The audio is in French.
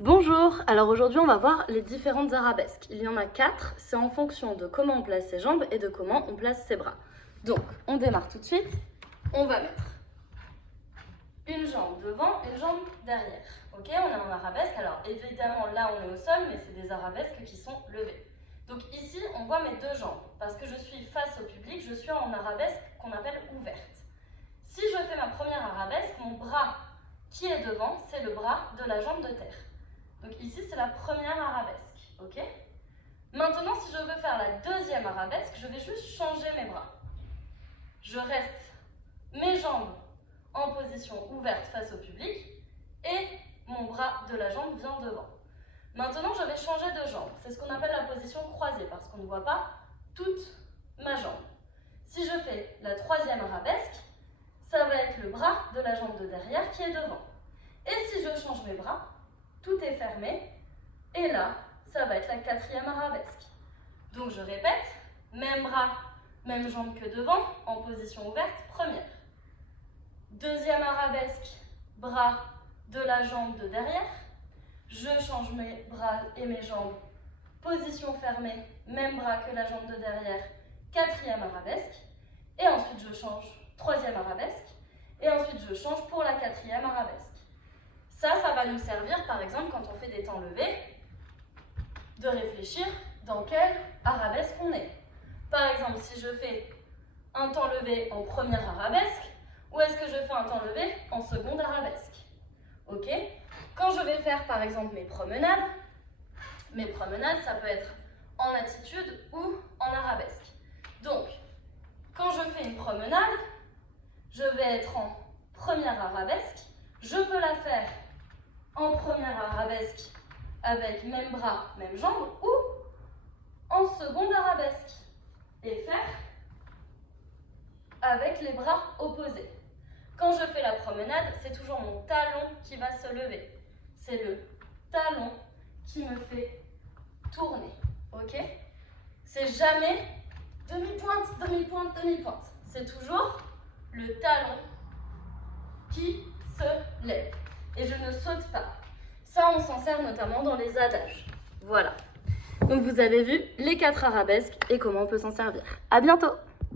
Bonjour, alors aujourd'hui on va voir les différentes arabesques. Il y en a 4, c'est en fonction de comment on place ses jambes et de comment on place ses bras. Donc on démarre tout de suite, on va mettre une jambe devant, une jambe derrière. Ok, on est en arabesque, alors évidemment là on est au sol, mais c'est des arabesques qui sont levées. Donc ici on voit mes deux jambes, parce que je suis face au public, je suis en arabesque qu'on appelle ouverte. Si je fais ma première arabesque, mon bras qui est devant, c'est le bras de la jambe de terre. Donc ici, c'est la première arabesque, ok? Maintenant, si je veux faire la deuxième arabesque, je vais juste changer mes bras. Je reste mes jambes en position ouverte face au public et mon bras de la jambe vient devant. Maintenant, je vais changer de jambe. C'est ce qu'on appelle la position croisée parce qu'on ne voit pas toute ma jambe. Si je fais la troisième arabesque, ça va être le bras de la jambe de derrière qui est devant. Et si je change mes bras, tout est fermé, et là, ça va être la quatrième arabesque. Donc je répète, même bras, même jambe que devant, en position ouverte, première. Deuxième arabesque, bras de la jambe de derrière. Je change mes bras et mes jambes, position fermée, même bras que la jambe de derrière, quatrième arabesque. Et ensuite je change, troisième arabesque, et ensuite je change pour la quatrième arabesque. Ça va nous servir, par exemple, quand on fait des temps levés, de réfléchir dans quelle arabesque on est. Par exemple, si je fais un temps levé en première arabesque, ou est-ce que je fais un temps levé en seconde arabesque? Ok? Quand je vais faire, par exemple, mes promenades, ça peut être en attitude ou en arabesque. Donc, quand je fais une promenade, je vais être en première arabesque. Je peux la faire en première arabesque avec même bras, même jambe, ou en seconde arabesque et faire avec les bras opposés. Quand je fais la promenade, c'est toujours mon talon qui va se lever. C'est le talon qui me fait tourner. Ok? C'est jamais demi-pointe, demi-pointe, demi-pointe. C'est toujours le talon qui se lève. Et je ne saute pas. Ça, on s'en sert notamment dans les adages. Voilà. Donc vous avez vu les 4 arabesques et comment on peut s'en servir. À bientôt!